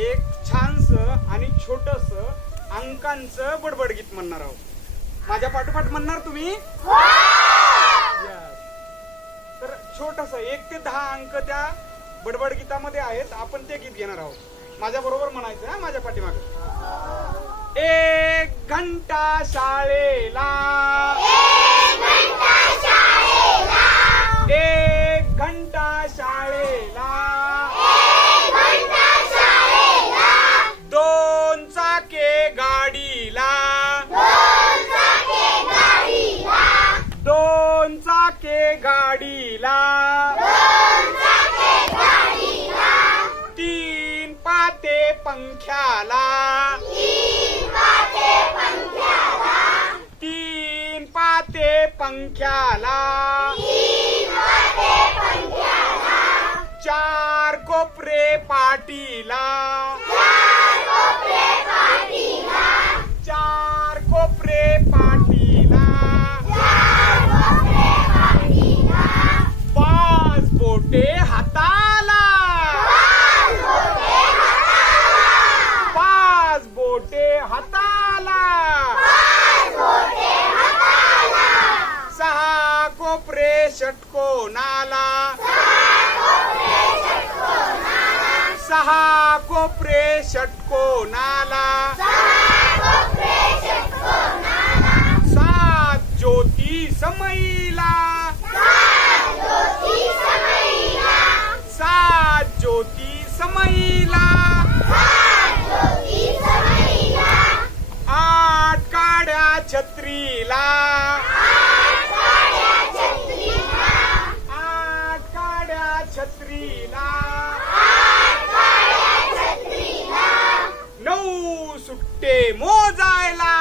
एक छानस आणि छोटस अंकांचं बडबड गीत म्हणणार आहोत. माझ्या पाठोपाठ म्हणणार तुम्ही? तर छोटस एक ते दहा अंक त्या बडबड गीतामध्ये आहेत. आपण ते गीत घेणार आहोत. माझ्या बरोबर म्हणायचं हा माझ्या पाठीमाग. एक घंटा शाळेला. एक घंटा शाळेला. चाके गाडीला. तीन पाते पंख्याला. तीन पाते पंख्याला. चार कोपरे पाटीला चार कोपरे पाटीला पाच बोटे हाताला पाच बोटे हाताला सहा षटको नाला। सहा कोपरे षटको नाला। सात ज्योती समईला सात ज्योती समईला आठ काड्या छत्रीला आठ काड्या छत्रीला नऊ सुट्टे मोजायला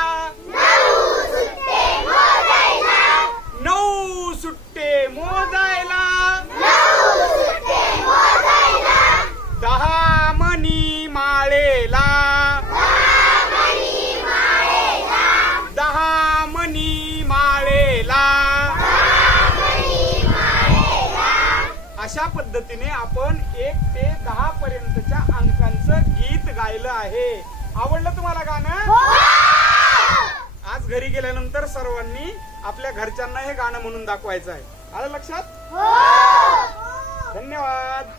नऊ सुट्टे मोजायला दहा मणी माळेला दहा मणी माळेला अशा पद्धतीने आपण एक ते दहा पर्यंतच्या अंकांचं गीत गायलं आहे. आवडलं तुम्हाला गाणं? आज घरी गेल्यानंतर सर्वांनी आपल्या घरच्यांना हे गाणं म्हणून दाखवायचं आहे. आलं लक्षात? धन्यवाद.